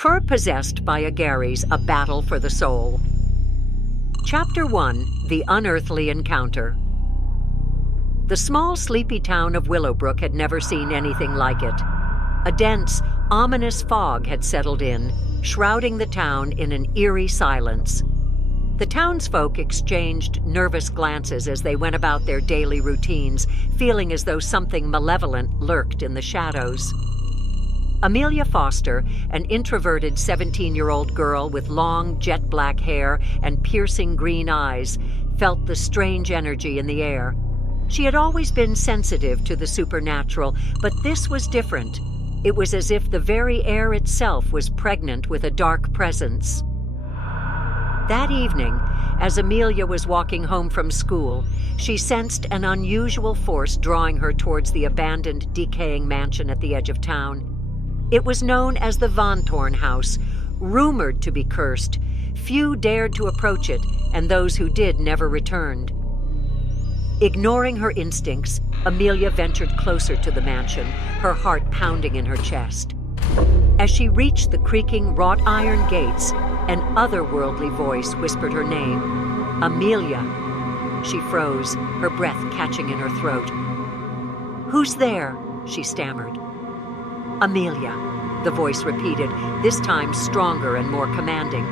Per Possessed by Agares, A Battle for the Soul. Chapter 1, The Unearthly Encounter. The small, sleepy town of Willowbrook had never seen anything like it. A dense, ominous fog had settled in, shrouding the town in an eerie silence. The townsfolk exchanged nervous glances as they went about their daily routines, feeling as though something malevolent lurked in the shadows. Amelia Foster, an introverted 17-year-old girl with long, jet-black hair and piercing green eyes, felt the strange energy in the air. She had always been sensitive to the supernatural, but this was different. It was as if the very air itself was pregnant with a dark presence. That evening, as Amelia was walking home from school, she sensed an unusual force drawing her towards the abandoned, decaying mansion at the edge of town. It was known as the Von Thorn House, rumored to be cursed. Few dared to approach it, and those who did never returned. Ignoring her instincts, Amelia ventured closer to the mansion, her heart pounding in her chest. As she reached the creaking wrought iron gates, an otherworldly voice whispered her name, Amelia. She froze, her breath catching in her throat. "Who's there?" she stammered. "Amelia," the voice repeated, this time stronger and more commanding.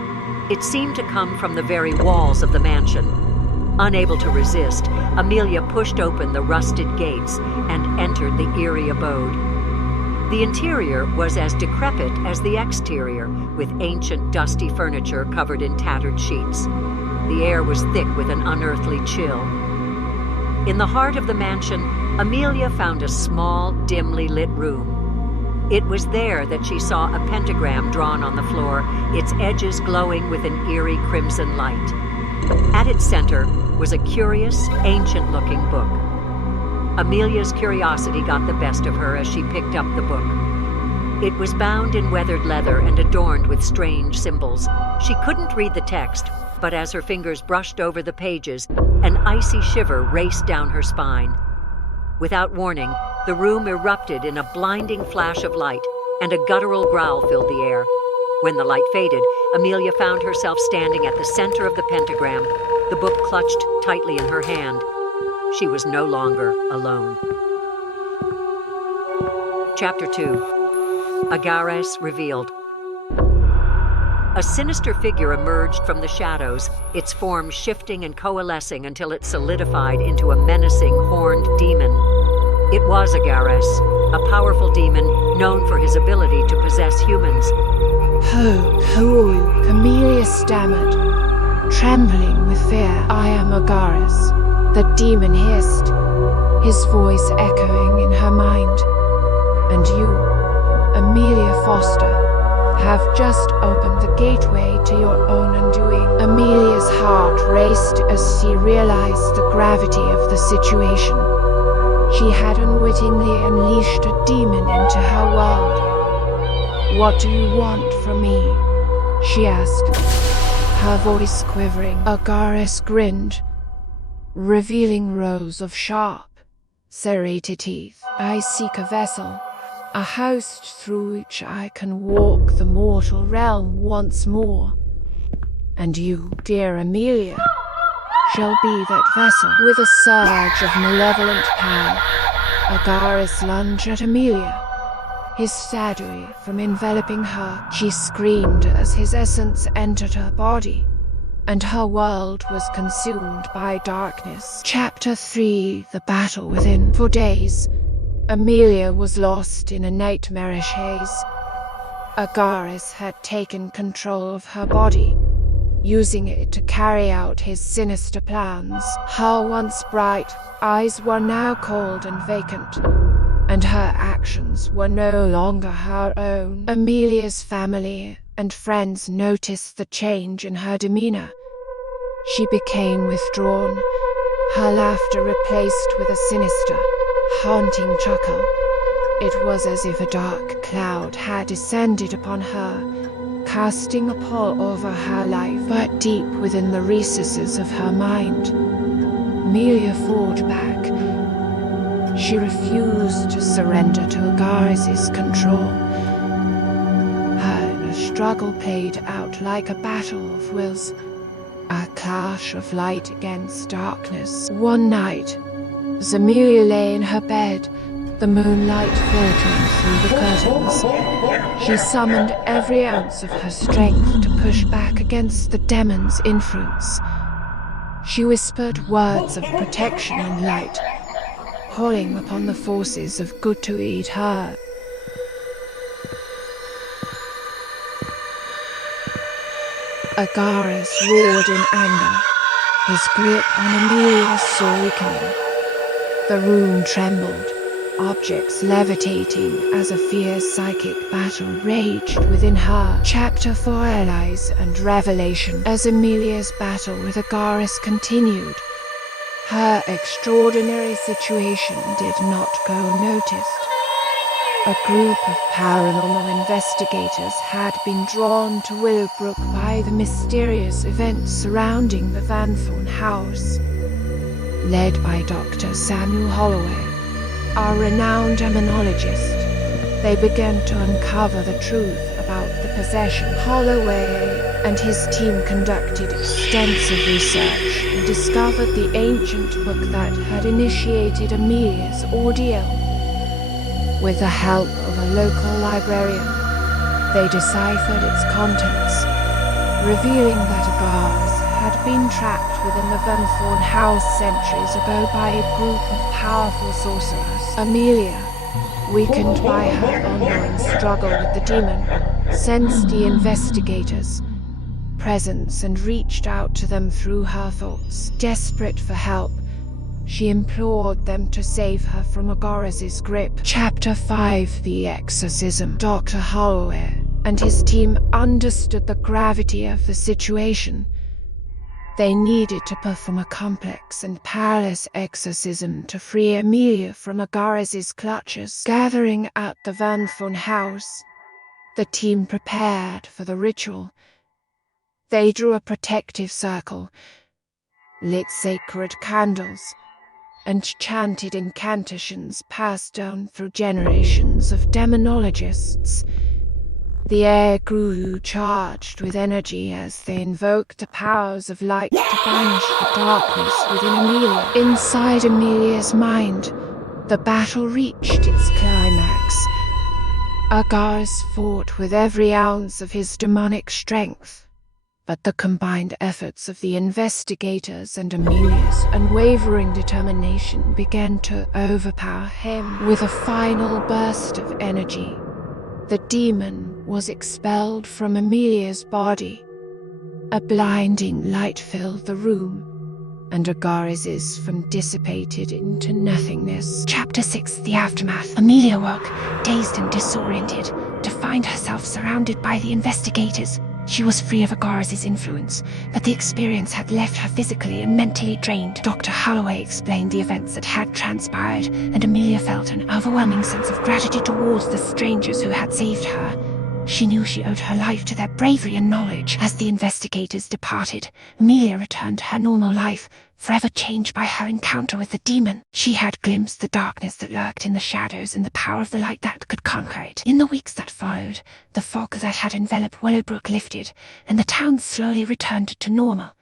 It seemed to come from the very walls of the mansion. Unable to resist, Amelia pushed open the rusted gates and entered the eerie abode. The interior was as decrepit as the exterior, with ancient, dusty furniture covered in tattered sheets. The air was thick with an unearthly chill. In the heart of the mansion, Amelia found a small, dimly lit room. It was there that she saw a pentagram drawn on the floor, its edges glowing with an eerie crimson light. At its center was a curious, ancient-looking book. Amelia's curiosity got the best of her as she picked up the book. It was bound in weathered leather and adorned with strange symbols. She couldn't read the text, but as her fingers brushed over the pages, an icy shiver raced down her spine. Without warning, the room erupted in a blinding flash of light, and a guttural growl filled the air. When the light faded, Amelia found herself standing at the center of the pentagram, the book clutched tightly in her hand. She was no longer alone. Chapter 2. Agares Revealed. A sinister figure emerged from the shadows, its form shifting and coalescing until it solidified into a menacing, horned demon. It was Agares, a powerful demon known for his ability to possess humans. Who are you? Amelia stammered, trembling with fear. "I am Agares," the demon hissed, his voice echoing in her mind. "And you, Amelia Foster, have just opened the gateway to your own undoing." Amelia's heart raced as she realized the gravity of the situation. She had unwittingly unleashed a demon into her world. "What do you want from me?" she asked, her voice quivering. Agares grinned, revealing rows of sharp, serrated teeth. "I seek a vessel, a host through which I can walk the mortal realm once more. And you, dear Amelia, shall be that vessel." With a surge of malevolent power, Agares lunged at Amelia, his shadow from enveloping her. She screamed as his essence entered her body, and her world was consumed by darkness. Chapter 3. The Battle Within. For days, Amelia was lost in a nightmarish haze. Agares had taken control of her body, using it to carry out his sinister plans. Her once bright eyes were now cold and vacant, and her actions were no longer her own. Amelia's family and friends noticed the change in her demeanor. She became withdrawn, her laughter replaced with a sinister, haunting chuckle. It was as if a dark cloud had descended upon her, casting a pall over her life. But deep within the recesses of her mind, Amelia fought back. She refused to surrender to Agares' control. Her struggle played out like a battle of wills, a clash of light against darkness. One night, as Amelia lay in her bed, the moonlight filtering through the curtains, she summoned every ounce of her strength to push back against the demon's influence. She whispered words of protection and light, calling upon the forces of good to aid her. Agares roared in anger, his grip on Amelia's soul weakening. The room trembled, objects levitating as a fierce psychic battle raged within her. Chapter 4 Allies and Revelation. As Amelia's battle with Agares continued, her extraordinary situation did not go unnoticed. A group of paranormal investigators had been drawn to Willowbrook by the mysterious events surrounding the Van Thorn house. Led by Dr. Samuel Holloway, a renowned demonologist, they began to uncover the truth about the possession. Holloway and his team conducted extensive research and discovered the ancient book that had initiated Amelia's ordeal. With the help of a local librarian, they deciphered its contents, revealing that Agares had been trapped within the Van Thorn house centuries ago by a group of powerful sorcerers. Amelia, weakened by her ongoing struggle with the demon, sensed the investigators' presence and reached out to them through her thoughts. Desperate for help, she implored them to save her from Agares' grip. Chapter 5 The Exorcism. Dr. Holloway and his team understood the gravity of the situation. They needed to perform a complex and perilous exorcism to free Amelia from Agares' clutches. Gathering at the Van Thorn house, the team prepared for the ritual. They drew a protective circle, lit sacred candles, and chanted incantations passed down through generations of demonologists. The air grew charged with energy as they invoked the powers of light to banish the darkness within Amelia. Inside Amelia's mind, the battle reached its climax. Agares fought with every ounce of his demonic strength, but the combined efforts of the investigators and Amelia's unwavering determination began to overpower him. With a final burst of energy, the demon was expelled from Amelia's body. A blinding light filled the room, and Agares' from dissipated into nothingness. Chapter 6 The Aftermath. Amelia woke, dazed and disoriented, to find herself surrounded by the investigators. She was free of Agares' influence, but the experience had left her physically and mentally drained. Dr. Holloway explained the events that had transpired, and Amelia felt an overwhelming sense of gratitude towards the strangers who had saved her. She knew she owed her life to their bravery and knowledge. As the investigators departed, Amelia returned to her normal life, forever changed by her encounter with the demon. She had glimpsed the darkness that lurked in the shadows and the power of the light that could conquer it. In the weeks that followed, the fog that had enveloped Willowbrook lifted, and the town slowly returned to normal.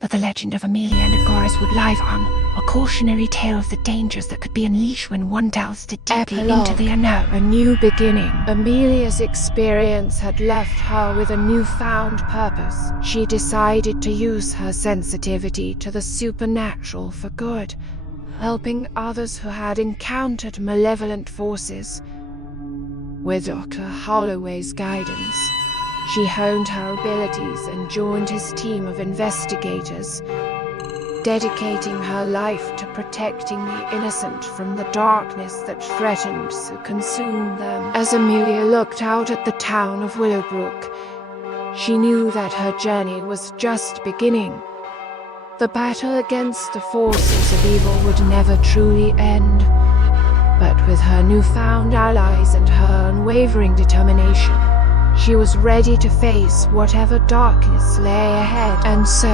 But the legend of Amelia and Agares would live on, a cautionary tale of the dangers that could be unleashed when one delves deeply into the unknown. A new beginning. Amelia's experience had left her with a newfound purpose. She decided to use her sensitivity to the supernatural for good, helping others who had encountered malevolent forces. With Dr. Holloway's guidance, she honed her abilities and joined his team of investigators, dedicating her life to protecting the innocent from the darkness that threatened to consume them. As Amelia looked out at the town of Willowbrook, she knew that her journey was just beginning. The battle against the forces of evil would never truly end, but with her newfound allies and her unwavering determination, she was ready to face whatever darkness lay ahead. And so,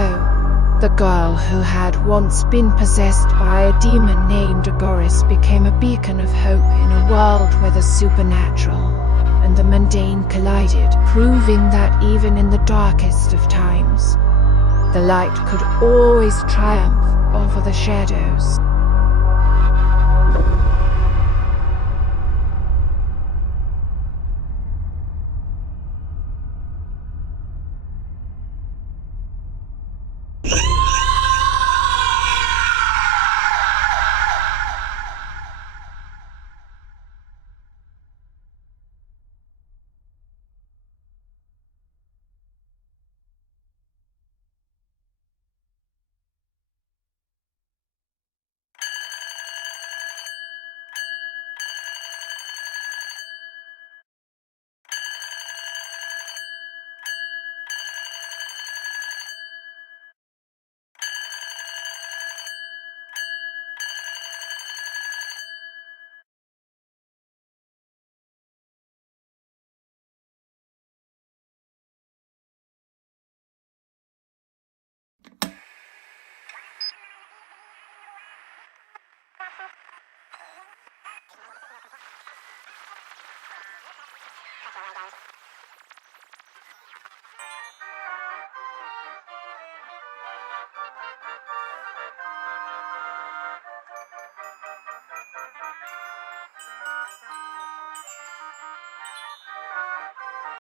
the girl who had once been possessed by a demon named Agares became a beacon of hope in a world where the supernatural and the mundane collided, proving that even in the darkest of times, the light could always triumph over the shadows.